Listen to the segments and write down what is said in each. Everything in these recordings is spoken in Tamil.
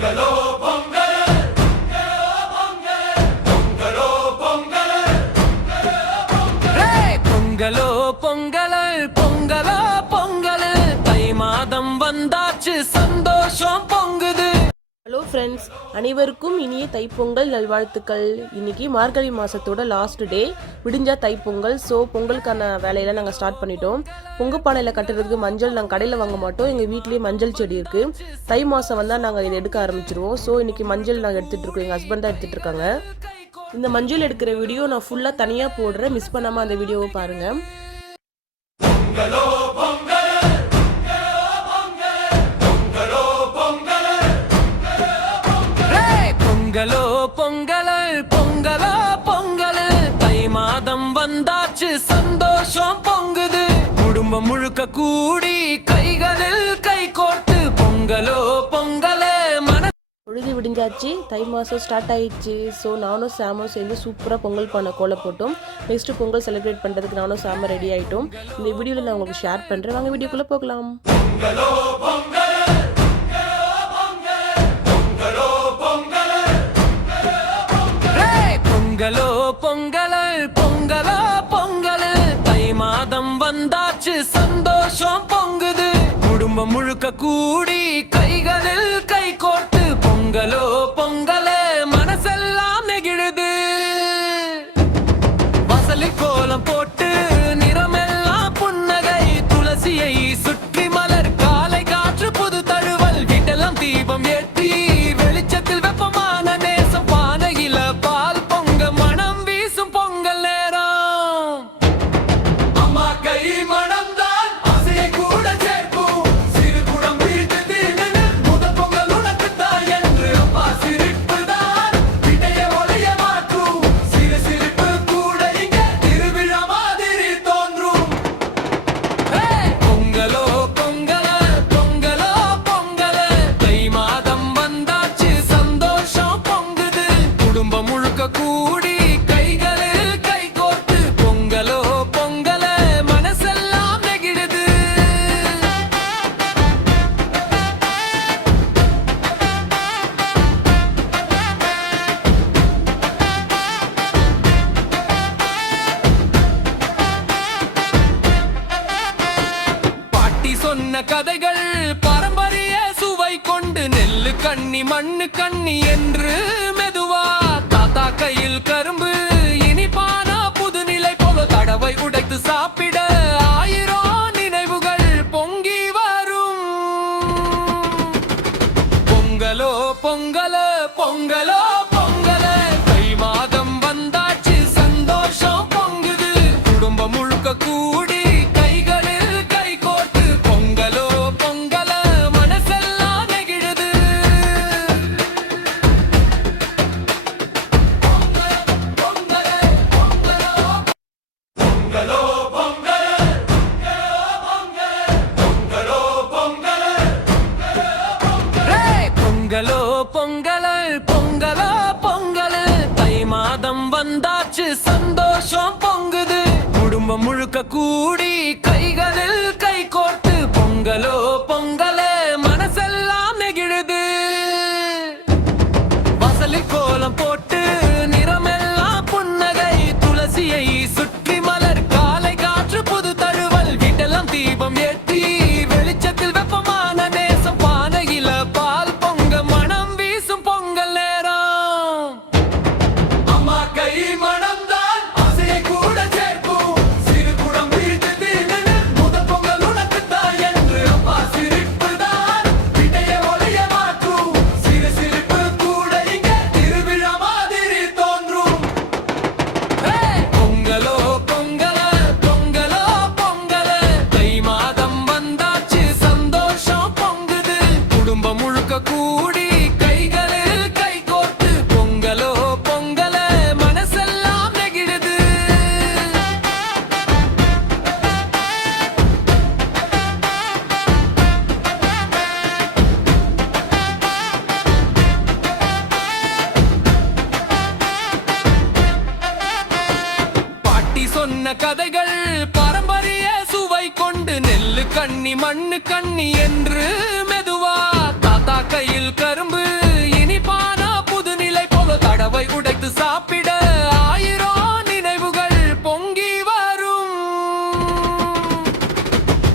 பொங்கலோ ஃப்ரெண்ட்ஸ் அனைவருக்கும் இனிய தைப்பொங்கல் நல்வாழ்த்துக்கள். இன்னைக்கு மார்கழி மாதத்தோட லாஸ்ட் டே விடிஞ்சா தைப்பொங்கல். ஸோ பொங்கலுக்கான வேலையெல்லாம் நாங்கள் ஸ்டார்ட் பண்ணிட்டோம். பொங்க பானையில் கட்டுறதுக்கு மஞ்சள் நாங்கள் கடையில் வாங்க மாட்டோம். எங்கள் வீட்லேயே மஞ்சள் செடி இருக்குது தை மாதம் வந்தால் நாங்கள் இதை எடுக்க ஆரம்பிச்சிருவோம். ஸோ இன்னைக்கு மஞ்சள் நாங்கள் எடுத்துகிட்டு இருக்கோம். எங்கள் ஹஸ்பண்ட் தான் எடுத்துகிட்டு இருக்காங்க. இந்த மஞ்சள் எடுக்கிற வீடியோ நான் ஃபுல்லாக தனியாக போடுறேன். மிஸ் பண்ணாமல் அந்த வீடியோவை பாருங்கள் மாதம் வந்தாச்சு சந்தோஷம் பொங்குது. குடும்பம் முழுக்க கூடி கைகளில் கை கோர்த்து பொங்கலோ பொங்கலே மன பொழுது விடிஞ்சாச்சு. தை மாதம் ஸ்டார்ட் ஆயிடுச்சு. ஸோ நானும் சாமும் சேர்ந்து சூப்பராக பொங்கல் பண்ண கோலம் போட்டோம். நெக்ஸ்ட்டு பொங்கல் செலிப்ரேட் பண்ணுறதுக்கு நானும் சாம ரெடி ஆகிட்டோம் இந்த வீடியோவில் நான் உங்களுக்கு ஷேர் பண்ணுறேன் வாங்க வீடியோக்குள்ளே போகலாம். பொங்கல் பாட்டி கதைகள் பாரம்பரிய சுவை கொண்டு நெல்லு கண்ணி மண்ணு கண்ணி என்று மெதுவா. தாத்தா கையில் கரும்பு இனிப்பான புதுநிலை போல தடவை உடைத்து சாப்பிட ஆயிரம் நினைவுகள் பொங்கி வரும். பொங்கலோ பொங்கல பொங்கலோ பொங்கல. தை மாதம் வந்தாச்சு சந்தோஷம் பொங்குது. குடும்பம் முழுக்க கூடி பொங்கலோ பொங்கல் பொங்கலோ பொங்கல் தை மாதம் வந்தாச்சு சந்தோஷம் பொங்குது. குடும்பம் முழுக்க கூடி கைகளில் கை கோர்த்து பொங்கலோ கூடி கைகளில் கை கோர்த்து பொங்கலோ பொங்கல மனசெல்லாம் நெகிடுது. பாட்டி சொன்ன கதைகள் பாரம்பரிய சுவை கொண்டு நெல்லு கண்ணி மண்ணு கண்ணி என்று கையில் கரும்பு இனிப்பானா புதுநிலை போல தடவை உடைத்து சாப்பிட ஆயிரம் நினைவுகள் பொங்கி வரும்.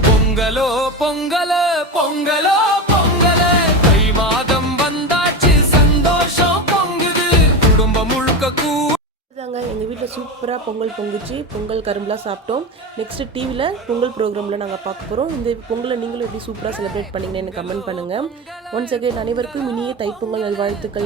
பொங்கலோ பொங்கலோ பொங்கலோ தாங்க எங்கள் வீட்டில் சூப்பராக பொங்கல் பொங்குச்சு. பொங்கல் கரும்புலாம் சாப்பிட்டோம். நெக்ஸ்ட்டு டிவியில் பொங்கல் ப்ரோக்ராமில் நாங்கள் பார்க்க போகிறோம் இந்த பொங்கலை நீங்களும் எப்படி சூப்பராக செலிப்ரேட் பண்ணிங்கன்னு எனக்கு கமெண்ட் பண்ணுங்கள் ஒன்ஸ் அகைன் அனைவருக்கும் இனிய தைப்பொங்கல் நல்வாழ்த்துக்கள்.